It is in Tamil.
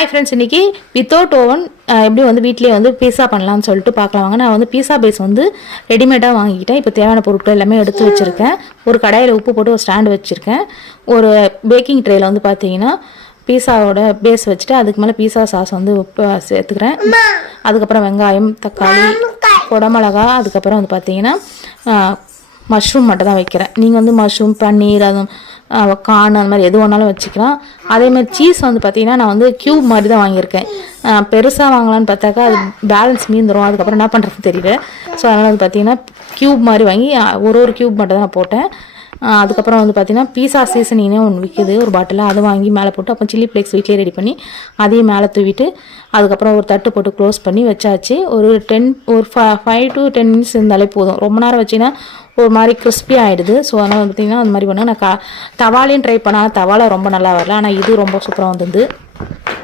ஹாய் ஃப்ரெண்ட்ஸ், இன்றைக்கி வித்தவுட் ஓவன் எப்படி வந்து வீட்டிலே வந்து பீஸா பண்ணலான்னு சொல்லிட்டு பார்க்கலாம் வாங்க. நான் வந்து பீஸா பேஸ் வந்து ரெடிமேடாக வாங்கிக்கிட்டேன். இப்போ தேவையான பொருட்கள் எல்லாமே எடுத்து வச்சுருக்கேன். ஒரு கடாயில் உப்பு போட்டு ஒரு ஸ்டாண்டு வச்சுருக்கேன். ஒரு பேக்கிங் ட்ரேயில் வந்து பார்த்தீங்கன்னா பீஸாவோட பேஸ் வச்சுட்டு அதுக்கு மேலே பீஸா சாஸ் வந்து உப்பு சேர்த்துக்கிறேன். அதுக்கப்புறம் வெங்காயம், தக்காளி, குடமிளகா, அதுக்கப்புறம் வந்து பார்த்தீங்கன்னா மஷ்ரூம் மட்டும் தான் வைக்கிறேன். நீங்கள் வந்து மஷ்ரூம், பன்னீர், அதுவும் கார்ன் அந்த மாதிரி எது வேணாலும் வச்சுக்கலாம். அதேமாதிரி சீஸ் வந்து பார்த்திங்கன்னா நான் வந்து க்யூப் மாதிரி தான் வாங்கியிருக்கேன். பெருசாக வாங்கலான்னு பார்த்தாக்கா அது பேலன்ஸ் மீந்துடும். அதுக்கப்புறம் என்ன பண்ணுறதுன்னு தெரியல. ஸோ அதனால் வந்து பார்த்திங்கன்னா க்யூப் மாதிரி வாங்கி ஒரு க்யூப் மட்டும் தான் நான் போட்டேன். அதுக்கப்புறம் வந்து பார்த்திங்கன்னா பீஸா சீசனிங்னே ஒன்று விற்கிது ஒரு பாட்டில், அதை வாங்கி மேலே போட்டு அப்புறம் சில்லி ஃப்ளேக்ஸ் வீட்டிலே ரெடி பண்ணி அதையும் மேலே தூவிட்டு அதுக்கப்புறம் ஒரு தட்டு போட்டு க்ளோஸ் பண்ணி வச்சாச்சு. ஒரு 5 to 10 மினிட்ஸ் இருந்தாலே போதும். ரொம்ப நேரம் வச்சிங்கன்னா ஒரு மாதிரி கிறிஸ்பி ஆகிடுது. ஸோ அதனால் பார்த்திங்கன்னா அந்த மாதிரி பண்ணால் நான் தவாலையும் ட்ரை பண்ணால் தவாலை ரொம்ப நல்லா வரல, ஆனால் இது ரொம்ப சூப்பராக வந்தது.